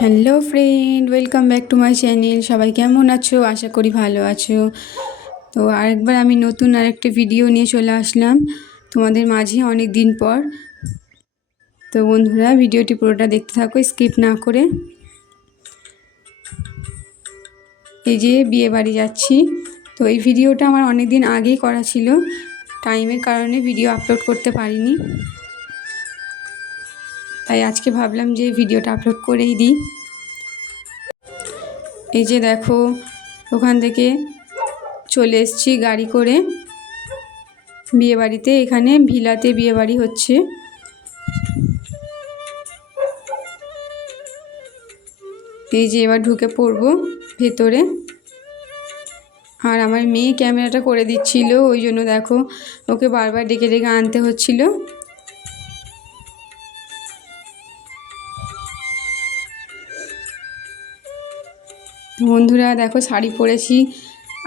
Hello friend welcome back to my channel সবাই কেমন আছো? আশা করি ভালো আছো। তো আরেকবার আমি নতুন আরেকটা ভিডিও নিয়ে চলে আসলাম তোমাদের মাঝে অনেক দিন পর। তো বন্ধুরা ভিডিওটি পুরোটা দেখতে থাকো স্কিপ না করে। এই যে বিয়ে বাড়ি যাচ্ছি। তো এই ভিডিওটা আমার অনেক দিন আগেই করা ছিল। টাইমের কারণে ভিডিও আপলোড করতে পারিনি। তাই আজকে ভাবলাম যে ভিডিওটা আপলোড করেই দিই। এই যে দেখো, ওখান থেকে চলে এসেছি গাড়ি করে। বিয়েবাড়িতে এখানে ভিলাতে বিয়েবাড়ি হচ্ছে। এই যে এবার ঢুকে পড়ব ভেতরে। আর আমার মেয়ে ক্যামেরাটা করে দিচ্ছিল, ওই জন্য দেখো, ওকে বারবার ডেকে ডেকে আনতে হচ্ছিল। বন্ধুরা দেখো শাড়ি পরেছি।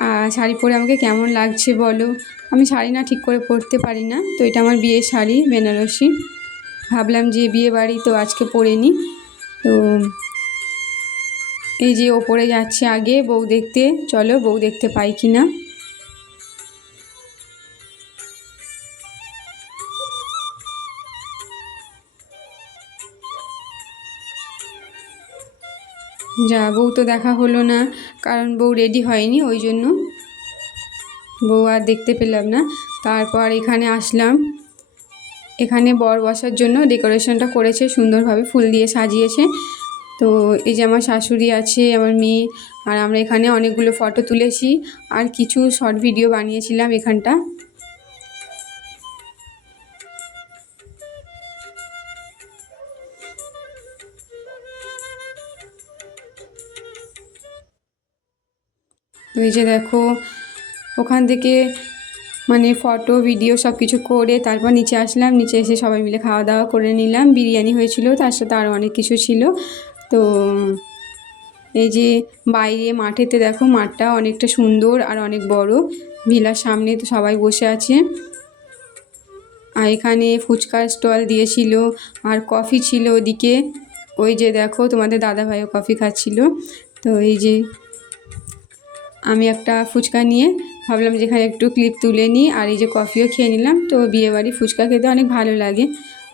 আর শাড়ি পরে আমাকে কেমন লাগছে বলো? আমি শাড়ি না ঠিক করে পরতে পারি না, তো এটা আমার বিয়ের শাড়ি, বেনারসি। ভাবলাম যে বিয়ে বাড়ি তো আজকে পরে নি। তো এই যে ওপরে যাচ্ছে আগে বউ দেখতে, চলো বউ দেখতে পাই কি না যা, বউ তো দেখা হলো না, কারণ বউ রেডি হয়নি, ওই জন্য। বউ আর দেখতে পেলাম না। তারপর এখানে আসলাম। এখানে বর বসার জন্য ডেকোরেশনটা করেছে, সুন্দরভাবে ফুল দিয়ে সাজিয়েছে। তো এই যে আমার শাশুড়ি আছে, আমার মেয়ে, আর আমরা এখানে অনেকগুলো ফটো তুলেছি। আর কিছু শর্ট ভিডিও বানিয়েছিলাম এখানটা। তো এই যে দেখো, ওখান থেকে মানে ফটো ভিডিও সব কিছু করে তারপর নিচে আসলাম। নিচে এসে সবাই মিলে খাওয়া দাওয়া করে নিলাম। বিরিয়ানি হয়েছিল, তার সাথে আরও অনেক কিছু ছিল। তো, এই যে বাইরে মাঠেতে দেখো, মাঠটা অনেকটা সুন্দর আর অনেক বড়। ভিলার সামনে তো সবাই বসে আছে। আর এখানে ফুচকার স্টল দিয়েছিল আর কফি ছিল ওদিকে। ওই যে দেখো, তোমাদের দাদা ভাইও কফি খাচ্ছিল। তো এই যে আমি একটা ফুচকা নিয়ে ভাবলাম যেখানে একটু ক্লিপ তুলে নিই আর এই যে কফিও খেয়ে নিলাম। তো বিয়েবাড়ি ফুচকা খেতে অনেক ভালো লাগে।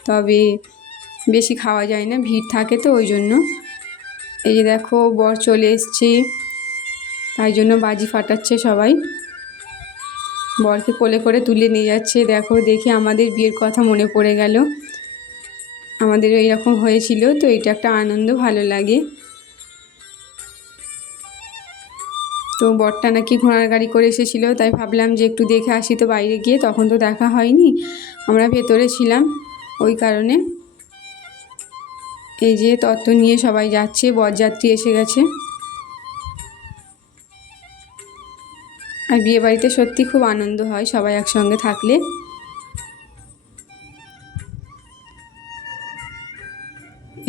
তবে বেশি খাওয়া যায় না, ভিড় থাকে তো ওই জন্য। এই যে দেখো, বর চলে এসছে। তাই জন্য বাজি ফাটাচ্ছে সবাই। বরকে কোলে করে তুলে নিয়ে যাচ্ছে। দেখো, দেখে আমাদের বিয়ের কথা মনে পড়ে গেল। আমাদের এইরকম হয়েছিল, তো এটা একটা আনন্দ, ভালো লাগে। তো বরটা নাকি ঘোড়ার গাড়ি করে এসেছিল, তাই ভাবলাম যে একটু দেখে আসি তো বাইরে গিয়ে, তখন তো দেখা হয়নি। আমরা ভেতরে ছিলাম ওই কারণে। এই যে তত্ত্ব নিয়ে সবাই যাচ্ছে, বরযাত্রী এসে গেছে। আর বিয়ে বাড়িতে সত্যি খুব আনন্দ হয় সবাই একসঙ্গে থাকলে।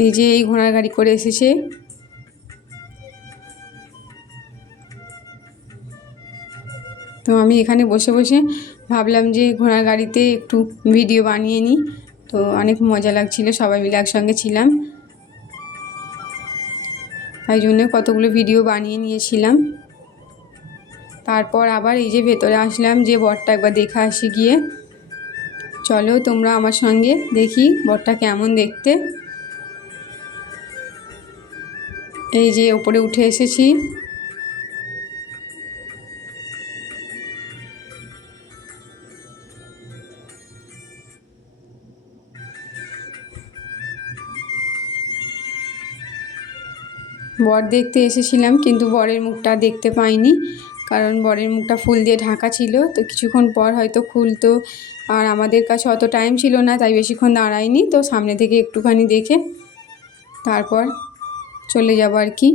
এই যে এই ঘোড়ার গাড়ি করে এসেছে। তো আমি এখানে বসে বসে ভাবলাম যে ঘোড়ার গাড়িতে একটু ভিডিও বানিয়ে নিই। তো অনেক মজা লাগছিল, সবাই মিলে একসঙ্গে ছিলাম। তাই জন্য কতগুলো ভিডিও বানিয়ে নিয়েছিলাম। তারপর আবার এই যে ভেতরে আসলাম যে বরটা একবার দেখে আসি গিয়ে। চলো তোমরা আমার সঙ্গে দেখি বরটা কেমন দেখতে। এই যে ওপরে উঠে এসেছি। বর দেখতে এসেছিলাম, কিন্তু বরের মুখটা দেখতে পাইনি। কারণ বরের মুখটা ফুল দিয়ে ঢাকা ছিল, তো কিছুক্ষণ পর হয়তো খুলতো। আর আমাদের কাছে অত টাইম ছিল না, তাই বেশিক্ষণ দাঁড়ায়নি। তো সামনে থেকে একটুখানি দেখে তারপর চলে যাব আর কি।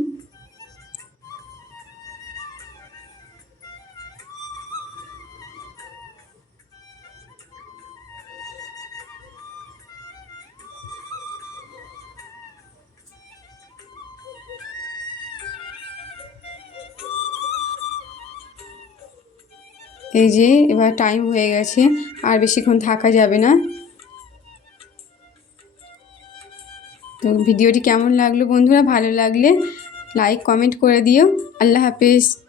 এই যে, এবার টাইম হয়ে গেছে, আর বেশিক্ষণ থাকা যাবে না। তো ভিডিওটি কেমন লাগল বন্ধুরা? ভালো লাগলে লাইক কমেন্ট করে দিও। আল্লাহ হাফেজ।